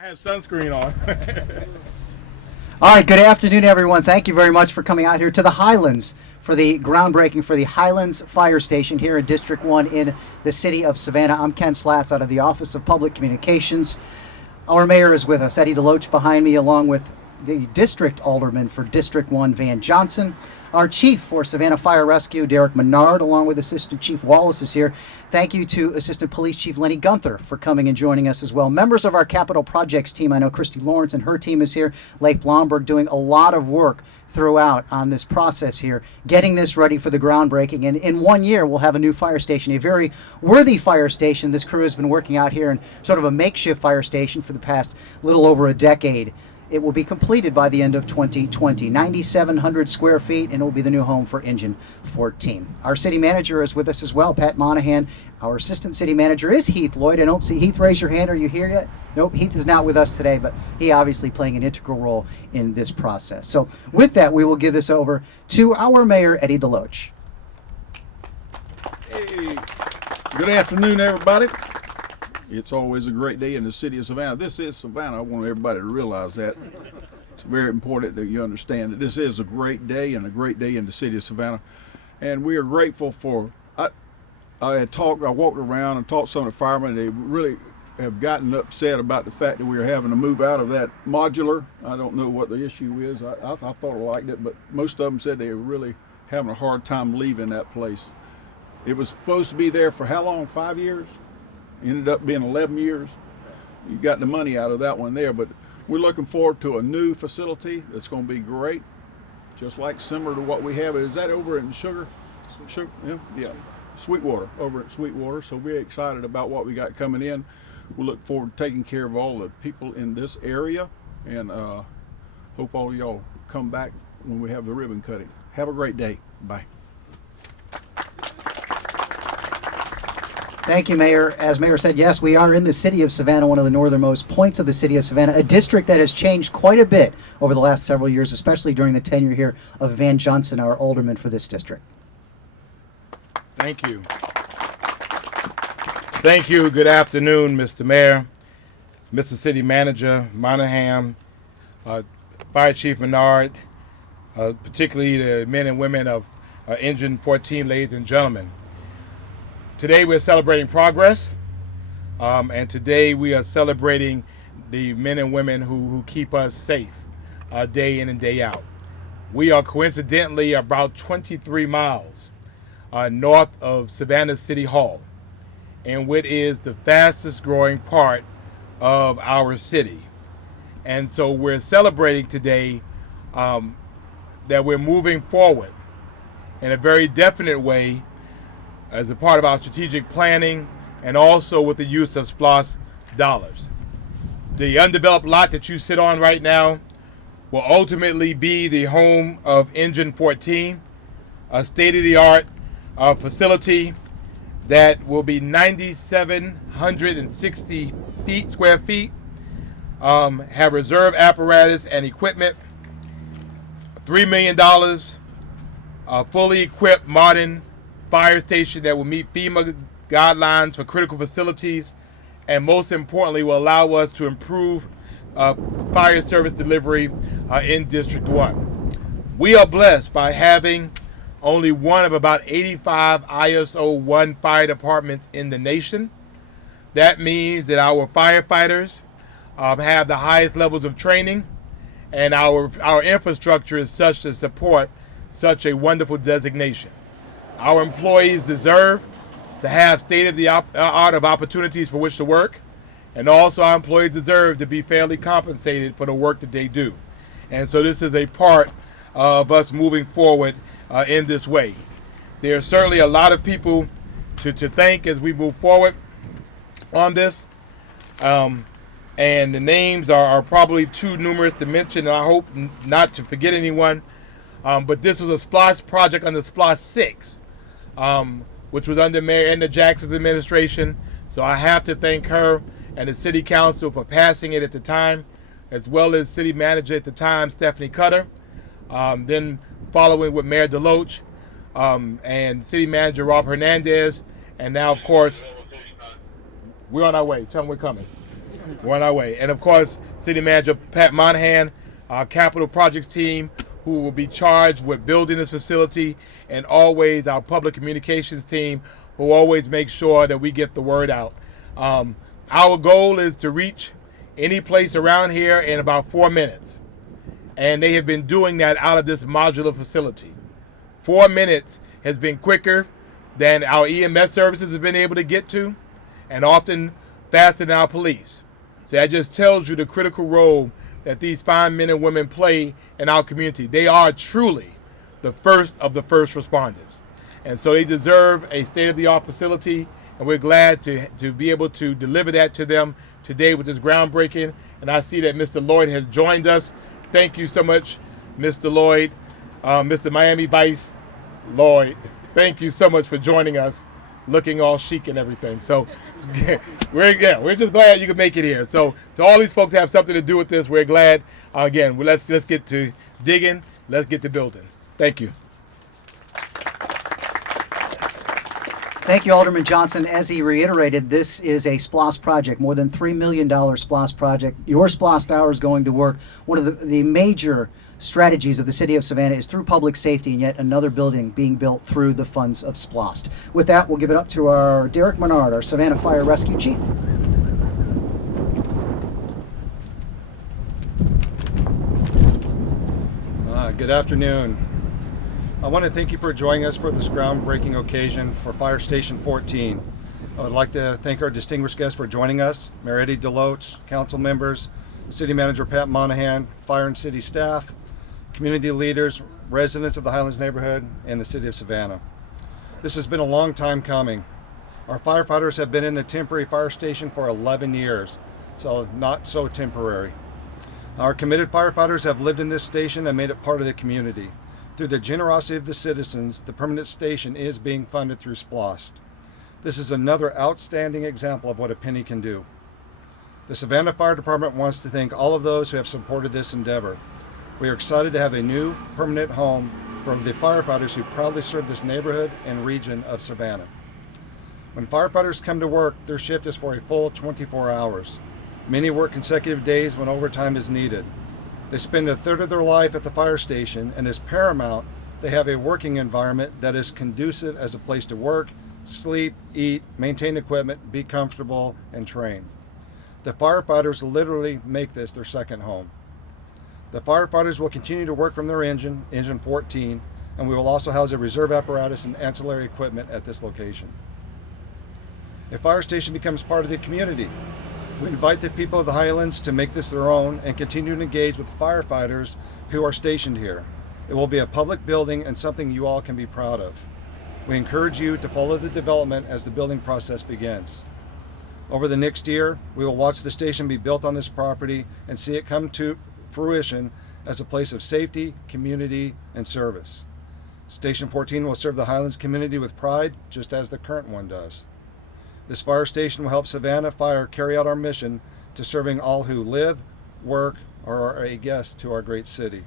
I had sunscreen on. All right, good afternoon, everyone. Thank you very much for coming out here to the Highlands for the groundbreaking for the Highlands Fire Station here in District 1 in the city of Savannah. I'm Ken Slatz out of the Office of Public Communications. Our mayor is with us, Eddie DeLoach behind me, along with the district alderman for District 1, Van Johnson. Our chief for Savannah Fire Rescue, Derek Menard, along with Assistant Chief Wallace is here. Thank you to Assistant Police Chief Lenny Gunther for coming and joining us as well. Members of our Capital Projects team, I know Christy Lawrence and her team is here. Lake Blomberg doing a lot of work throughout on this process here, getting this ready for the groundbreaking. And in 1 year, we'll have a new fire station, a very worthy fire station. This crew has been working out here in sort of a makeshift fire station for the past little over a decade. It will be completed by the end of 2020. 9,700 square feet, and it will be the new home for Engine 14. Our city manager is with us as well, Pat Monahan. Our assistant city manager is Heath Lloyd. I don't see Heath. Raise your hand. Are you here yet? Nope, Heath is not with us today, but he obviously playing an integral role in this process. So with that, we will give this over to our mayor, Eddie DeLoach. Hey, good afternoon, everybody. It's always a great day in the city of Savannah. This is Savannah. I want everybody to realize that. It's very important that you understand that this is a great day and a great day in the city of Savannah. And we are grateful for, I walked around and talked to some of the firemen. They really have gotten upset about the fact that we are having to move out of that modular. I don't know what the issue is. I thought I liked it, but most of them said they were really having a hard time leaving that place. It was supposed to be there for how long? 5 years? Ended up being 11 years. You got the money out of that one there, but we're looking forward to a new facility that's going to be great, just like similar to what we have. Is that over in Sugar? Yeah. Sweetwater, over at Sweetwater. So we're excited about what we got coming in. We look forward to taking care of all the people in this area, and hope all of y'all come back when we have the ribbon cutting. Have a great day. Bye. Thank you, Mayor. As Mayor said, yes, we are in the city of Savannah, one of the northernmost points of the city of Savannah, a district that has changed quite a bit over the last several years, especially during the tenure here of Van Johnson, our alderman for this district. Thank you. Thank you. Good afternoon, Mr. Mayor, Mr. City Manager Monahan, Fire Chief Menard, particularly the men and women of Engine 14, ladies and gentlemen. Today we're celebrating progress, and today we are celebrating the men and women who keep us safe day in and day out. We are coincidentally about 23 miles north of Savannah City Hall, and what is the fastest growing part of our city. And so we're celebrating today that we're moving forward in a very definite way as a part of our strategic planning, and also with the use of SPLOST dollars. The undeveloped lot that you sit on right now will ultimately be the home of Engine 14, a state-of-the-art facility that will be 9,760 square feet, have reserve apparatus and equipment, $3 million, fully equipped modern fire station that will meet FEMA guidelines for critical facilities, and most importantly will allow us to improve fire service delivery in District 1. We are blessed by having only one of about 85 ISO 1 fire departments in the nation. That means that our firefighters have the highest levels of training, and our infrastructure is such to support such a wonderful designation. Our employees deserve to have state-of-the-art of opportunities for which to work, and also our employees deserve to be fairly compensated for the work that they do. And so this is a part of us moving forward in this way. There are certainly a lot of people to thank as we move forward on this, and the names are probably too numerous to mention, and I hope not to forget anyone, but this was a SPLOST project under SPLOST 6. Which was under Mayor Edna Jackson's administration. So I have to thank her and the City Council for passing it at the time, as well as City Manager at the time, Stephanie Cutter. Then following with Mayor DeLoach and City Manager Rob Hernandez. And now, of course, we're on our way. Tell them we're coming. We're on our way. And of course, City Manager Pat Monahan, our capital projects team, who will be charged with building this facility, and always our public communications team, who always make sure that we get the word out. Our goal is to reach any place around here in about 4 minutes. And they have been doing that out of this modular facility. 4 minutes has been quicker than our EMS services have been able to get to, and often faster than our police. So that just tells you the critical role that these fine men and women play in our community. They are truly the first of the first responders. And so they deserve a state-of-the-art facility, and we're glad to be able to deliver that to them today with this groundbreaking. And I see that Mr. Lloyd has joined us. Thank you so much, Mr. Lloyd, Mr. Miami Vice Lloyd. Thank you so much for joining us, looking all chic and everything. So we're just glad you could make it here. So to all these folks who have something to do with this, we're glad. Again, let's get to digging. Let's get to building. Thank you. Thank you, Alderman Johnson. As he reiterated, this is a SPLOST project, more than $3 million SPLOST project. Your SPLOST hours going to work. One of the major strategies of the City of Savannah is through public safety, and yet another building being built through the funds of SPLOST. With that, we'll give it up to our Derek Menard, our Savannah Fire Rescue Chief. Good afternoon. I want to thank you for joining us for this groundbreaking occasion for Fire Station 14. I would like to thank our distinguished guests for joining us, Mayor Eddie Deloach, council members, City Manager Pat Monahan, fire and city staff, community leaders, residents of the Highlands neighborhood, and the City of Savannah. This has been a long time coming. Our firefighters have been in the temporary fire station for 11 years, so not so temporary. Our committed firefighters have lived in this station and made it part of the community. Through the generosity of the citizens, the permanent station is being funded through SPLOST. This is another outstanding example of what a penny can do. The Savannah Fire Department wants to thank all of those who have supported this endeavor. We are excited to have a new permanent home for the firefighters who proudly serve this neighborhood and region of Savannah. When firefighters come to work, their shift is for a full 24 hours. Many work consecutive days when overtime is needed. They spend a third of their life at the fire station, and as paramount, they have a working environment that is conducive as a place to work, sleep, eat, maintain equipment, be comfortable, and train. The firefighters literally make this their second home. The firefighters will continue to work from their engine 14, and we will also house a reserve apparatus and ancillary equipment at this location. A fire station becomes part of the community. We invite the people of the Highlands to make this their own and continue to engage with firefighters who are stationed here. It will be a public building and something you all can be proud of. We encourage you to follow the development as the building process begins. Over the next year, we will watch the station be built on this property and see it come to fruition as a place of safety, community, and service. Station 14 will serve the Highlands community with pride, just as the current one does. This fire station will help Savannah Fire carry out our mission to serving all who live, work, or are a guest to our great city.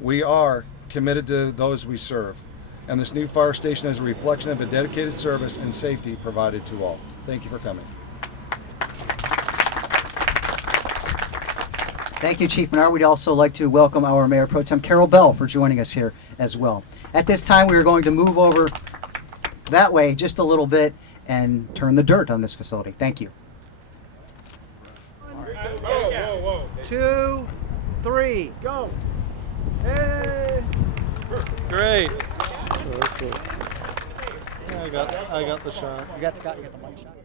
We are committed to those we serve, and this new fire station is a reflection of the dedicated service and safety provided to all. Thank you for coming. Thank you, Chief Menard. We'd also like to welcome our Mayor Pro Tem Carol Bell for joining us here as well. At this time, we are going to move over that way just a little bit and turn the dirt on this facility. Thank you. 2, 3, go. Hey. Great. I got the shot. You got the mic shot.